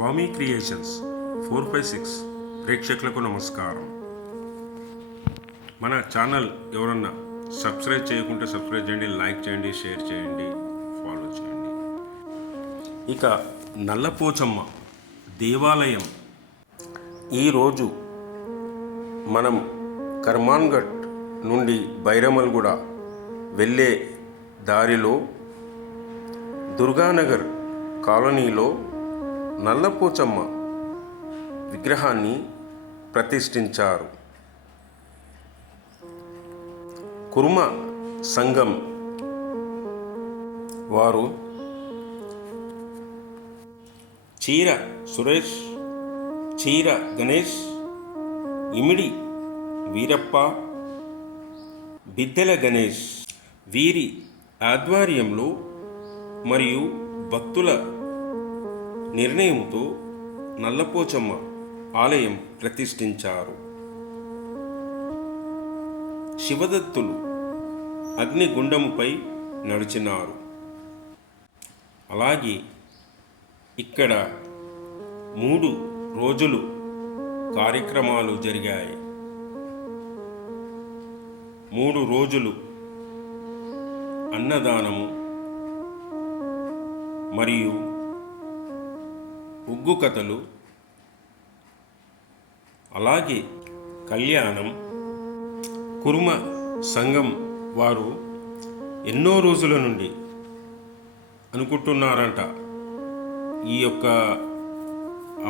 స్వామి creations 456 ప్రేక్షకులకు నమస్కారం. మన ఛానల్ ఎవరన్నా సబ్స్క్రైబ్ చేయకుంటే సబ్స్క్రైబ్ చేయండి, లైక్ చేయండి, షేర్ చేయండి, ఫాలో చేయండి. ఇక నల్లపోచమ్మ దేవాలయం ఈరోజు మనం కర్మాన్ఘట్ నుండి బైరమల్గూడ వెళ్ళే దారిలో దుర్గానగర్ కాలనీలో నల్లపోచమ్మ విగ్రహాన్ని ప్రతిష్ఠించారు. కుర్మ సంఘం వారు చీర సురేష్, చీర గణేష్, ఇమిడి వీరప్ప, బిద్దెల గణేష్ వీరి ఆధ్వర్యంలో మరియు భక్తుల నిర్ణయంతో నల్లపోచమ్మ ఆలయం ప్రతిష్ఠించారు. శివదత్తులు అగ్నిగుండముపై నడిచినారు. అలాగే ఇక్కడ 3 రోజులు కార్యక్రమాలు జరిగాయి. 3 రోజులు అన్నదానము మరియు ఉగ్గు కథలు, అలాగే కళ్యాణం. కుర్మ సంఘం వారు ఎన్నో రోజుల నుండి అనుకుంటున్నారంట ఈ యొక్క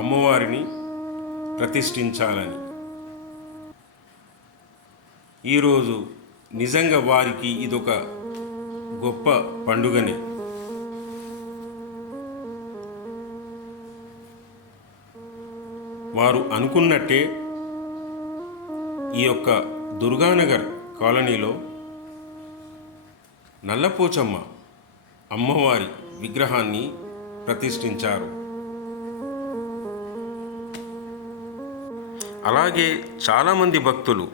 అమ్మవారిని ప్రతిష్ఠించాలని. ఈరోజు నిజంగా వారికి ఇదొక గొప్ప పండుగనే. వారు అనుకున్నట్టే ఈ యొక్క దుర్గానగర్ కాలనీలో నల్లపోచమ్మ అమ్మవారి విగ్రహాన్ని ప్రతిష్ఠించారు. అలాగే చాలామంది భక్తులు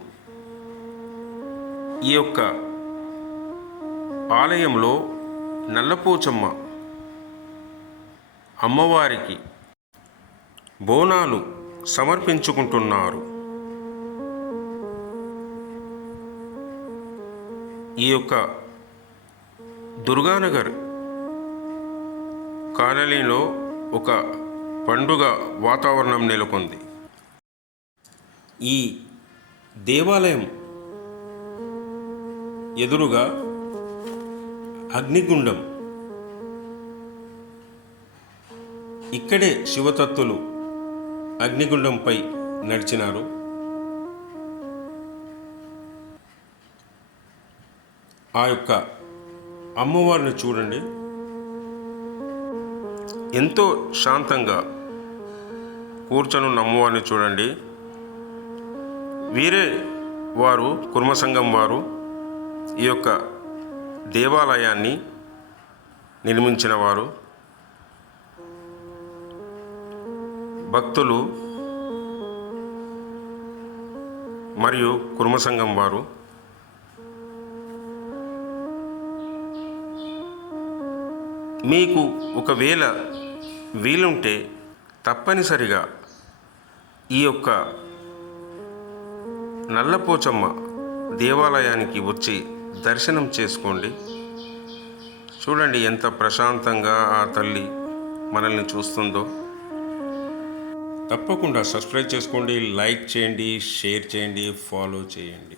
ఈ యొక్క ఆలయంలో నల్లపోచమ్మ అమ్మవారికి బోనాలు సమర్పించుకుంటున్నారు. ఈ యొక్క దుర్గానగర్ కాలనీలో ఒక పండుగ వాతావరణం నెలకొంది. ఈ దేవాలయం ఎదురుగా అగ్నిగుండం, ఇక్కడే శివతత్తులు అగ్నిగుండంపై నడిచినారు. ఆ యొక్క అమ్మవారిని చూడండి, ఎంతో శాంతంగా కూర్చొనున్న అమ్మవారిని చూడండి. వీరే వారు కుర్మ సంఘం వారు ఈ యొక్క దేవాలయాన్ని నిర్మించిన వారు. భక్తులు మరియు కుర్మ సంఘం వారు మీకు ఒకవేళ వీలుంటే తప్పనిసరిగా ఈ యొక్క నల్లపోచమ్మ దేవాలయానికి వచ్చి దర్శనం చేసుకోండి. చూడండి ఎంత ప్రశాంతంగా ఆ తల్లి మనల్ని చూస్తుందో. తప్పకుండా సబ్స్క్రైబ్ చేసుకోండి, లైక్ చేయండి, షేర్ చేయండి, ఫాలో చేయండి.